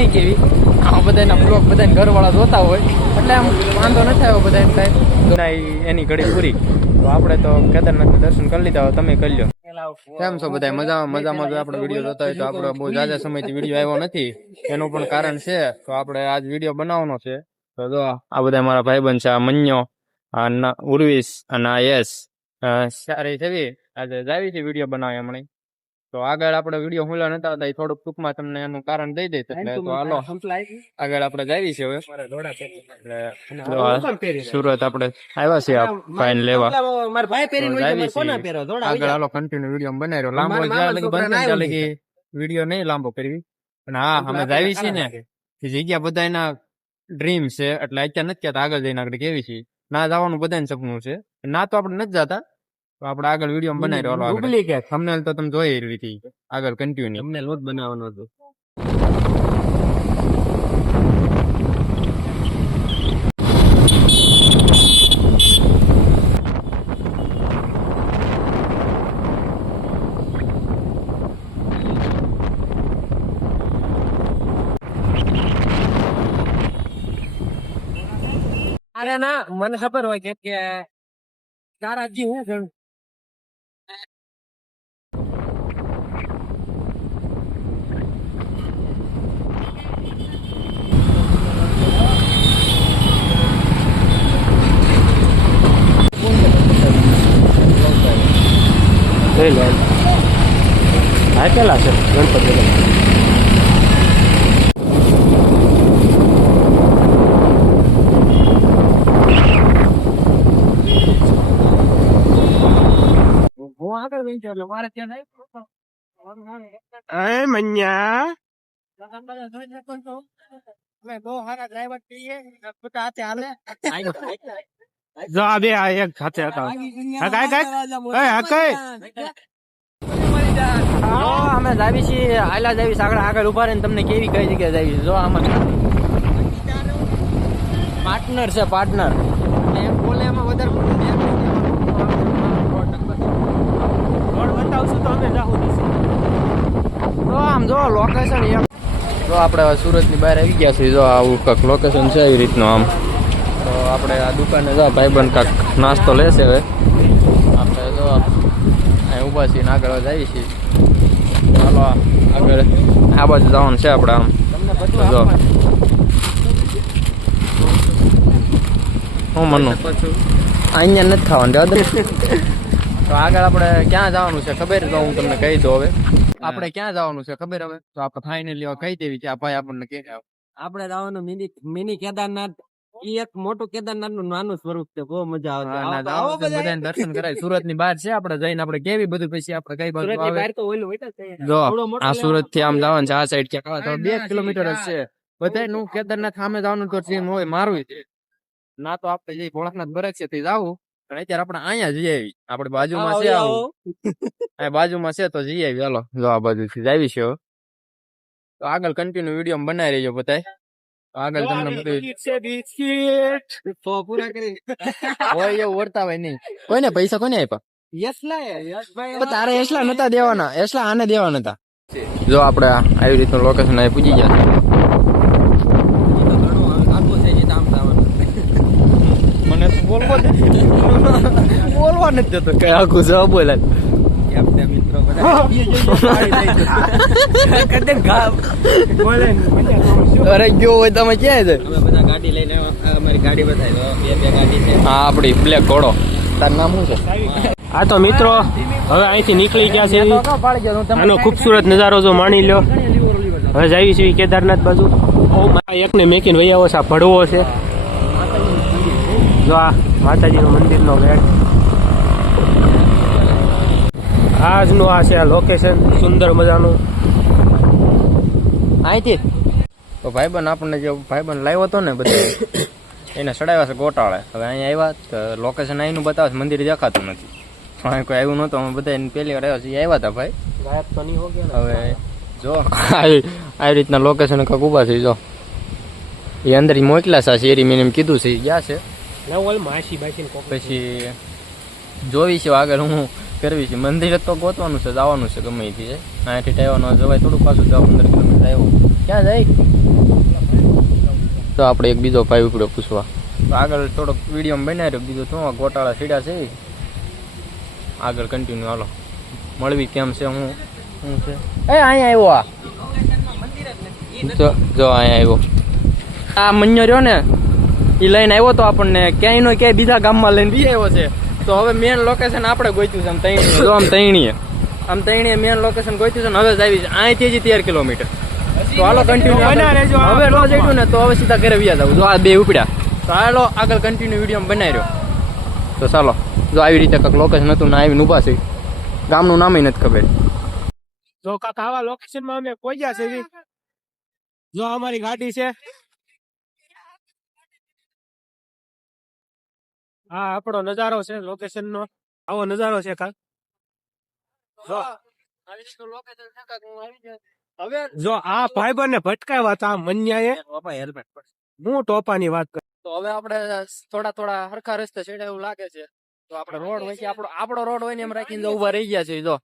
નહીં કેવી. આ બધાના બ્લોગ બધાને ઘરવાળા જોતા હોય એટલે આમ વાંધો નથી આવ્યો બધાને કાંઈ એની ઘડી પૂરી. તો આપણે તો કેદારનાથના દર્શન કરી લીધા હોય, તમે કરી લો. કેમ છો બધા? મજામાં જો આપણે વિડીયો જોતા હોય તો આપણે બહુ જાજા સમયથી વિડીયો આવ્યો નથી. એનું પણ કારણ છે તો આપણે આજ વિડીયો બનાવવાનો છે. તો જો આ બધા મારા ભાઈબંધ છે, આ મન્યો, આ ઉર્વિશ અને આ યશ સારી થવી આજે જાવી છે વિડીયો બનાવે હમણાં. તો આગળ આપણે વિડીયો હુલા નતા હતા, થોડુંક ટૂંકમાં તમને એનું કારણ દઈ દઈશ. એટલે તો હાલો આગળ આપણે જાવી છે હવે. સુરત આપણે આવ્યા છે ફાઇન લેવા. આગળ હાલો કન્ટિન્યુ વિડીયો બનાવી રહ્યો. લાંબો જ્યાં લગી વિડીયો નહીં લાંબો કરવી. અને હા અમે જાવી છીએ ને જગ્યા બધા એના ડ્રીમ છે એટલે અત્યારે નથી કહેતા, આગળ જઈને આગળ કેવી છે. ના જવાનું બધાને સપનું છે, ના તો આપણે નથી જતા. તો આપણે આગળ વિડીયો બનાવી રહ્યો. થંબનેલ તો તમે જોઈ એવી આગળ કન્ટિન્યુ થંબનેલ જ બનાવવાનો હતો. અરે ના મને ખબર હોય કે તારાજી હું છે. પેલા છે ગણપતિ મારે ત્યાં મન્યા બહુ સારા ડ્રાઈવર છીએ. એક સાથે અમે જાવી છીએ આયલા જાવી આગળ ઉભા રહીને તમને કેવી કઈ જગ્યાએ જાવી. જો આમાં પાર્ટનર છે, પાર્ટનર બોલે એમાં વધારે બતાવશું તો અમે જાવું. તો આમ જો લોકેશન જો આપણે સુરતની બહાર આવી ગયા છીએ. જો આવું કાંક લોકેશન છે એવી રીતનું. આમ તો આપણે આ દુકાને જો ભાઈબંધ કાંક નાસ્તો લેશે. હવે આપણે જો અહીં ઊભા છીએ ને આગળ જઈએ છીએ. ચાલો આગળ આ બાજુ જવાનું છે આપણે. આમ જો હું મનું અહીંયા નથી ખાવાનું જવા. તો આગળ આપણે ક્યાં જવાનું છે ખબર? તો હું તમને કહી દઉં. હવે આપણે ક્યાં જવાનું છે ખબર? હવે તો આપણે ફાઇનલી કહી દેવી છે. આ ભાઈ આપણને કે આપણે જવાનું મિની કેદારનાથ. એક મોટું કેદારનાથ નું નાનું સ્વરૂપ છે. બહુ મજા આવે બધાને દર્શન કરાય. સુરત ની બહાર છે આપણે જઈને આપણે કેવી બધું પછી આપણે કઈ બાજુ જો આ સુરત થી આમ જવાનું છે. આ સાઈડ ક્યાં 2 કિલોમીટર જ છે. બધા નું કેદારનાથ સામે જવાનું તો હોય મારું ના તો આપણે જે ભોળાનાથ બરક છે તે જવું. અત્યારે આપણે અહીંયા જઈ આવી. આપણે બાજુમાં છે આવું બાજુમાં છે તો જઈ આવી. ચાલો જો આ બાજુ થી જાવી છે. તો આગળ કન્ટિન્યુ વિડીયો બનાવી રહેજો બધા. આગળ તમને ઓળતા હોય નહીં. કોઈને પૈસા કોને આપ્યા? તારે એસલા નતા દેવાના, એસલા આને દેવા નતા. જો આપણે આવી રીતનું લોકેશન અહીં પૂજી ગયા. મને બોલવા નથી દેતો કઈ આખું છે. બોલે અરે ગયો હોય તમે ક્યાં છે? બધા ગાડી લઈને અમારી ગાડી બતાવી. બે ગાડી છે. હા આપડી બ્લેક ઘોડો. તારું નામ શું છે? આ તો મિત્રો હવે અહીંથી નીકળી ગયા છે. આનો ખૂબસૂરત નજારો જો માણી લ્યો. હવે જાવી છે કેદારનાથ બાજુ. એકને મેકીને વૈયાવો છે. આ ભડવો છે. જો આ માતાજીનું મંદિરનો ગેટ. આજનું આ છે લોકેશન સુંદર મજાનું. અહીંથી તો ભાઈબંધ આપણને જે ભાઈબંધ લાવ્યો હતો ને બધા એને ચડાવ્યા છે ગોટાળે. હવે અહીંયા આવ્યા લોકેશન અહીંનું બતાવે છે. મંદિર દેખાતું નથી. અહીં કોઈ આવ્યું નહોતું. અમે બધા પહેલી વાર આવ્યા છીએ. આવ્યા હતા ભાઈ. ગાયબ તો નહીં હો ગયા. હવે જો આવી રીતના લોકેશન કાંક ઊભા છે. જો એ અંદર મોકલ્યા છે શેરી. મેં એમ કીધું છે ગયા છે. પછી જોવી છે આગળ હું કરવી છે. મંદિર તો ગોતવાનું છે, જવાનું છે ગમે અહીંથી. અહીંથી ટાઈવાનો જવાય થોડું પાછું 10-15 કિલોમીટર આવ્યો. ક્યાં જાય તો આપણે એક બીજો ભાઈ ઉપડ્યો પૂછવા. તો આગળ થોડોક વિડીયો બનાવી રહ્યો, બીજું શું ગોટાળા સીડા છે. આગળ કન્ટિન્યુ હાલો, મળવી કેમ છે, હું છે. અહીંયા આવ્યો જો અહીંયા આવ્યો આ મન્યો રહ્યો ને, એ લઈને આવ્યો તો આપણને ક્યાંય નો ક્યાંય બીજા ગામમાં લઈને બી આવ્યો છે. તો હવે મેન લોકેશન આપણે ગોત્યું છે. આમ તૈણીએ મેન લોકેશન ગોત્યું છે ને. હવે જ આવી છે અહીંથી જ 13 કિલોમીટર. તો હાલો કન્ટિન્યુ, હવે નો જઈશું ને તો હવે સીધા ઘરે વ્યા જવું. જો આ બે ઉપડ્યા, તો હાલો આગળ કન્ટિન્યુ વિડીયો બનાવી રહ્યો. તો ચાલો, જો આવી રીતે કંઈક લોકેશન હતું ને આવીને ઊભા છે. ગામનું નામ નથી ખબર. જો કાકા આવા લોકેશન માં અમે પહોંચ્યા છે. જો અમારી ગાડી છે, હા આપણો નજારો છે લોકેશન નો. આવો નજારો છે કાક. જો આ ભાઈબંધ ને ભટકાવ્યા હતા મન્યાએ, હું ટોપાની વાત કરું. તો હવે આપણે થોડા હરખા રસ્તે છેડે એવું લાગે છે. તો આપણે રોડ હોય આપણો રોડ હોય ને એમ રાખીને ઉભા રહી ગયા છે. જો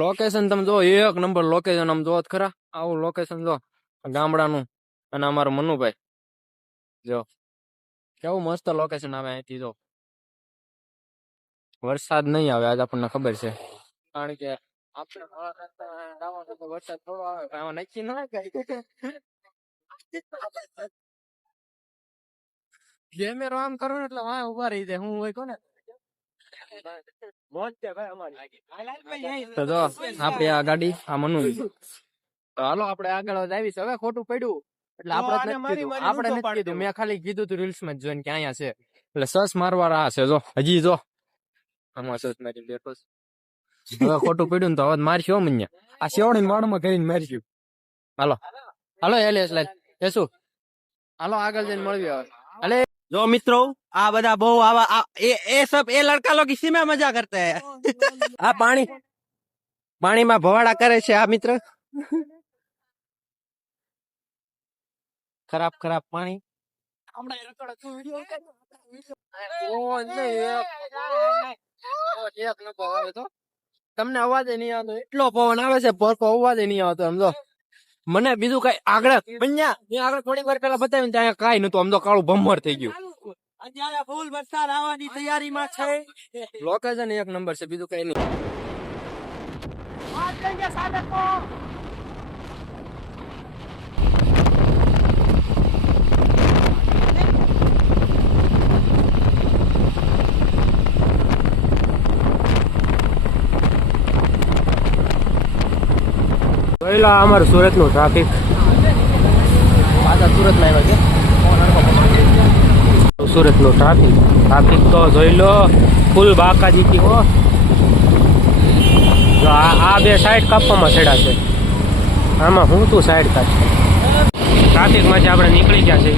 લોકેશન તમે જો, એક નંબર લોકેશન. આમ જો ખરા, આવું લોકેશન જો ગામડાનું. અને અમારો મનુભાઈ જો કેવું મસ્ત લોકેશન આવે અહીંથી. જો વરસાદ નહીં આવે આજ, આપણને ખબર છે, કારણ કે આપણે વરસાદ થોડો આવે એમાં નક્કી ના કઈ. કેમેરો આમ કરો ને એટલે વાય ઉભા રહી જાય. હું હોય કોને તો જો આપડી આ ગાડી આ મનુ. તો હાલો આપણે આગળ આવીશ. હવે ખોટું પડ્યું એટલે આપણે નથી કીધું, મેં ખાલી કીધું તું રીલ્સ માં જોઈને કે અહીંયા છે. એટલે સસ મારવા છે. જો હજી જો આમાં સસ મારી બેઠો. હવે ખોટું પડ્યું ને તો હવે મારશું મને. આ શેવડી મોડમાં કરીને મારશું. હાલો શું હાલો આગળ જઈને મળવી. હવે जो मित्रों आ बदा बहु आवा ये सब ये लड़का लोग इसी में मजा करते हैं. आ पानी में भवाड़ा करे छे आ मित्र. खराब पानी. તમને અવાજ નહીં આવતો, એટલો પવન આવે છે, પરકો અવાજ નહીં આવતો. સમજો મને બીજું કઈ આગળ આગળ થોડી વાર પેલા બતાવ્યું ત્યાં કઈ નતું. આમ તો કાળું ભમર થઈ ગયું. અત્યારે ફૂલ વરસાદ આવવાની તૈયારીમાં છે. લોકેશન એક નંબર છે, બીજું કઈ નહીં. પહેલા અમારું સુરત નું ટ્રાફિક. પાછા સુરતમાં આવ્યા છે. સુરત નું ટ્રાફિક તો જોઈ લો, ફૂલ બાકાજી. આ બે સાઈડ કાપવામાં છેડા છે. આમાં હું તું સાઈડ કાઢ. ટ્રાફિક માંથી આપણે નીકળી ગયા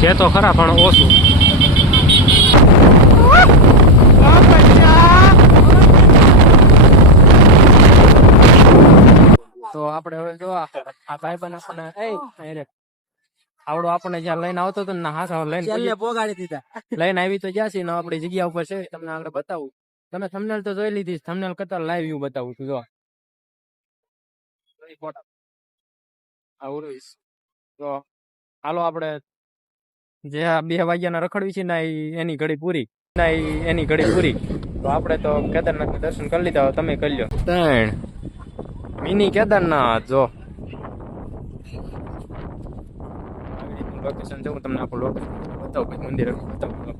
છે તો ખરા પણ ઓછું. તો આપણે હવે જો આ ભાઈ પણ આપણને આવડો આપણને જ્યાં લઈને આવતો હતો ને હા લઈને પોગાડી દીધા. લઈને આવી તો જ્યાં છે ને આપણી જગ્યા ઉપર છે. તમને આગળ બતાવું. તમે થંબનેલ તો જોઈ લીધી, થંબનેલ કરતા લાઈવ વ્યૂ બતાવું છું. જો તો હાલો આપણે જે 2 વાગ્યાના રખડવી છે ને એની ઘડી પૂરી. તો આપણે તો કેદારનાથ દર્શન કરી લીધા. તમે કરી લો. 3 મિની કેદારનાથ. જો લોકેશન જવું તમને આપણું લોકેશન બતાવું, મંદિર બતાવું.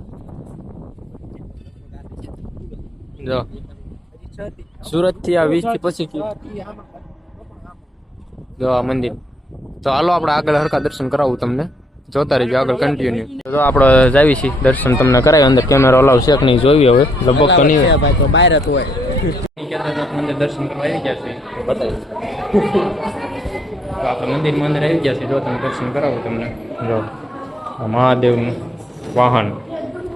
જો સુરત થી આ 20 થી 25 જો આ મંદિર. તો હાલો આપણે આગળ હરખા દર્શન કરાવું તમને. જોતા રહીજો આગળ કન્ટિન્યુ. તો આપણે જાવી છીએ દર્શન તમને કરાવી. અંદર કેમેરો અલાવ છે કે નહીં જોઈ. હવે લગભગ તો નહીં ભાઈ, તો બહાર જ હોય. કેદારનાથ મંદિર દર્શન કરવા આવી ગયા છે. બતાવી તો આપણે મંદિરમાં અંદર આવી ગયા છે. જો તમે દર્શન કરાવો તમને. જો આ મહાદેવનું વાહન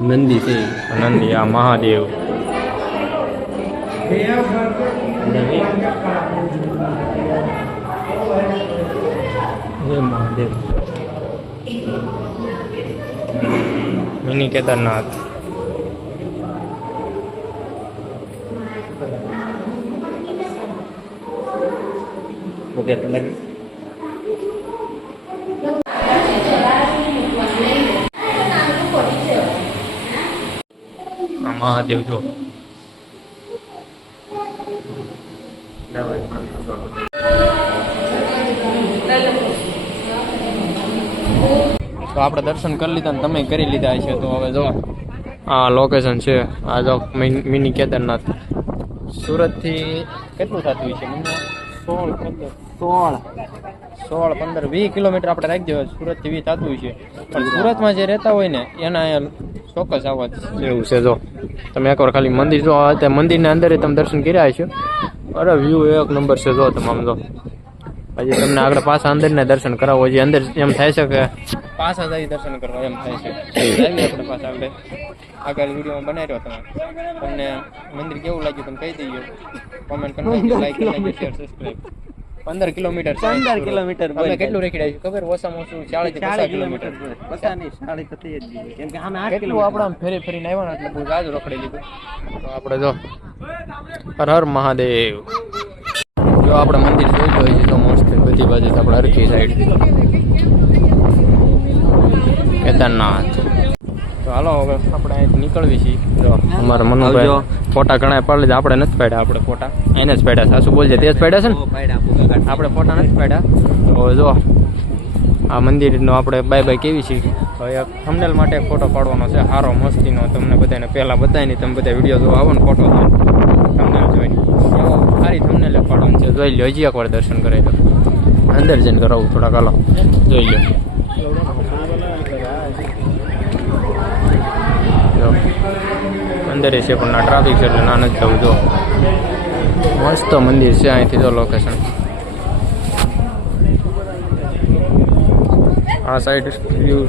નંદી છે. નંદી આ મહાદેવ. જય મહાદેવ. મિની કેદારનાથ. મહાદેવ જો તો આપણે દર્શન કરી લીધા ને તમે કરી લીધા છે. તો હવે જો આ લોકેશન છે. આ જો મિની કેદારનાથ. સુરતથી કેટલું થતું છે? 16-15-20 કિલોમીટર આપણે રાખી દેવા. સુરતથી 20 થતું છે, પણ સુરતમાં જે રહેતા હોય ને એના અહીંયા ચોક્કસ આવવા જેવું છે. જો તમે એકવાર ખાલી મંદિર જો, ત્યાં મંદિરના અંદર તમે દર્શન કર્યા છે. અરે વ્યૂ એક નંબર છે. જો તમામ જો હજી તમને આગળ પાછા અંદરના દર્શન કરાવો. હજી અંદર એમ થાય છે કે પાછા જઈ દર્શન કરવા એમ થાય છે. આપણે પાછા આગળ વિડીયોમાં બનાવી રહ્યો. તમને મંદિર કેવું લાગ્યું તમે કહી દઈએ. કોમેન્ટ કરી નાખજો, લાઈક કરી નાખજો, શેર, સબસ્ક્રાઇબ. 15 કિલોમીટર 15 કિલોમીટર તમે કેટલું રેખી રહ્યા છો ખબર? ઓછામાં ઓછું 40 કિલોમીટર. કેમ કે અમે 8 કેટલું આપણે આમ ફેરી ફરીને આવ્યા ને એટલે બહુ જાજુ રખડી લીધું. તો આપણે જો હર હર મહાદેવ. જો આપણે મંદિર જોઈ હોય છે તો મસ્ત બધી બાજુ આપણે હરકી સાઈડ કેદારનાથ. તો હાલો હવે આપણે અહીંથી નીકળવી છીએ. જો અમારા મનુભાઈ ફોટા ઘણા પાડી લીધા. આપણે નથી પાડ્યા. આપણે ફોટા એને જ પાડ્યા. સાસુ બોલજે તે જ પાડ્યા છે ને? આપણે ફોટા નથી પાડ્યા. તો જો આ મંદિરનો આપણે બાય બાય કેવી છે. હવે થંબનેલ માટે એક ફોટો પાડવાનો છે સારો મસ્તીનો. તમને બધાને પહેલાં બતાવીને તમે બધા વિડીયો જો આવો ને ફોટો થંબનેલ જોઈને એવો સારી થંબનેલ પાડવાનું છે. જોઈ લો. હજી એકવાર દર્શન કરાવી દો. અંદર જઈને કરાવું થોડાક. હાલો જોઈ લો. અંદર છે પણ ટ્રાફિક છે એટલે ના નથી જવું. જો મસ્ત મંદિર છે. અહીંથી જો લોકેશન આ સાઈડ વ્યૂ,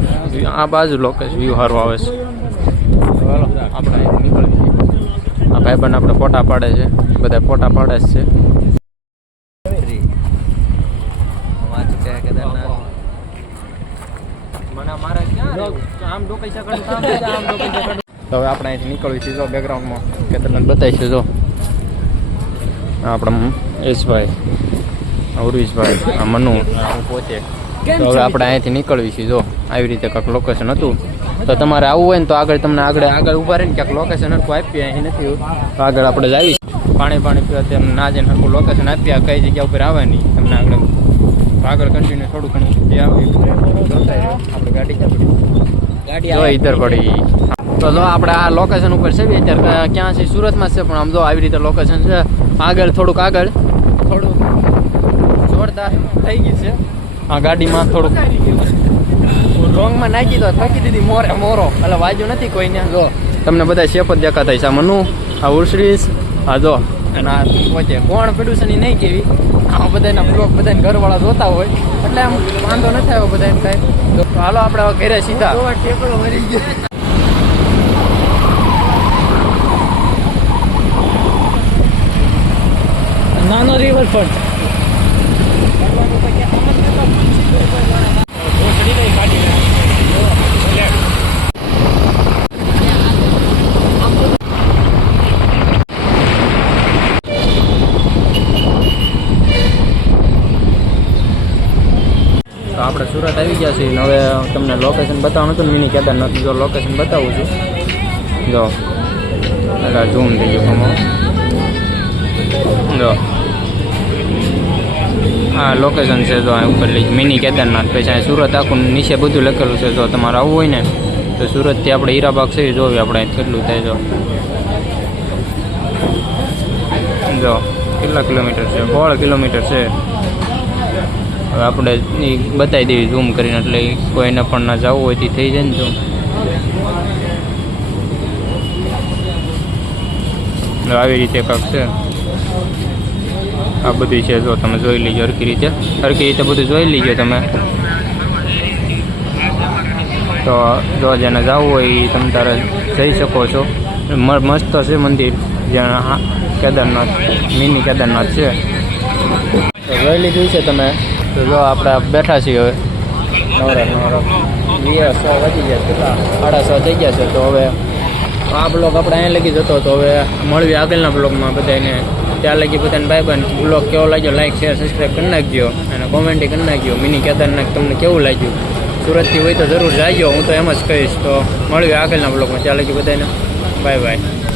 આ બાજુ લોકેશન વ્યૂ સારું આવે છે. ચાલો આપણે અહીંથી નીકળીએ. આ ભાઈબંધ આપણે ફોટા પાડે છે. બધા ફોટા પાડે જ છે. તો હવે આપણે અહીંથી નીકળવી છીએ. જો બેકગ્રાઉન્ડમાં કેદારનાથ બતાવી છે. જો આપણા યશભાઈ, ઉર્વિશભાઈ, આ મનુ, હું પોતે. તો હવે આપણે અહીંથી નીકળવી છીએ. જો આવી રીતે કંઈક લોકેશન હતું. તો તમારે આવવું હોય ને તો આગળ તમને આગળ ઊભા રહીને ક્યાંક લોકેશન હરખું આપીએ. અહીં નથી તો આગળ આપણે જ આવીશું. પાણી પીવા તેમ ના જઈને હરખું લોકેશન આપીએ કઈ જગ્યા ઉપર આવવાની તમને આગળ કન્ટિન્યુ થોડું ઘણું જે આવે આપણે ગાડી ક્યાં પડી? ગાડી જો ઇધર પડી. તો જો આપણે આ લોકેશન ઉપર છે. અત્યારે ક્યાં છે? સુરતમાં છે. પણ આમ જો આવી રીતે લોકેશન છે. આગળ થોડુંક જોરદાર થઈ ગઈ છે. આ ગાડીમાં થોડુંક રોંગમાં નાખી દો થાકી દીધી મોરો એટલે વાજુ નથી કોઈને. જો તમને બધા શેપ જ દેખાતા છે. આ મનુ, આ ઉર્શ્રીસ, આ જો અને આ પોતે કોણ પડ્યું છે નહીં કેવી. આ બધાના બ્લોગ બધાને ઘરવાળા જોતા હોય એટલે આમ વાંધો નથી આવ્યો બધાને કાંઈ. તો હાલો આપણે હવે ઘરે સીધા. નાનો રિવરફ્રન્ટ આપણે સુરત આવી ગયા છીએ. હવે તમને લોકેશન બતાવવાનું હતું ને મિની કેદારનાથ. જો લોકેશન બતાવું છું. જો એટલે ઝૂમ થઈ ગયું. જો આ લોકેશન છે. જો ઉપર મિની કેદારનાથ. પછી અહીં સુરત આખું નીચે બધું લખેલું છે. જો તમારે આવવું હોય ને તો સુરતથી આપણે હીરાબાગ છે જોવી આપણે કેટલું થાય. જો કેટલા કિલોમીટર છે? 16 કિલોમીટર છે. હવે આપણે બતાવી દેવી ઝૂમ કરીને એટલે કોઈને પણ ના જવું હોય તે થઈ જાય ને. તો આવી રીતે કાંક છે. આ બધું છે. જો તમે જોઈ લીજો હરખી રીતે બધું જોઈ લીજો તમે. તો જો જેને જવું હોય એ તમે તારે જઈ શકો છો. મસ્ત છે મંદિર. જ્યાં કેદારનાથ મિની કેદારનાથ છે. તો જોઈ લીધું છે તમે. તો જો આપણે બેઠા છીએ હવે. નવરા 100 વાગી ગયા. કેટલા 6:30 થઈ ગયા છે. તો હવે આ બ્લોગ આપણે અહીંયા લગી જતો. તો હવે મળવી આગળના બ્લોગમાં બધાને. ત્યાં લગી બધાને ભાઈબંધ બ્લોગ કેવો લાગ્યો લાઈક શેર સબસ્ક્રાઈબ કરી નાખજો અને કોમેન્ટ કરી નાખજો. મિની કેદારનાથ તમને કેવું લાગ્યું? સુરતથી હોય તો જરૂર જાજો. હું તો એમ જ કહીશ. તો મળવી આગળના બ્લોગમાં. ત્યાં લગી બધાને બાય બાય.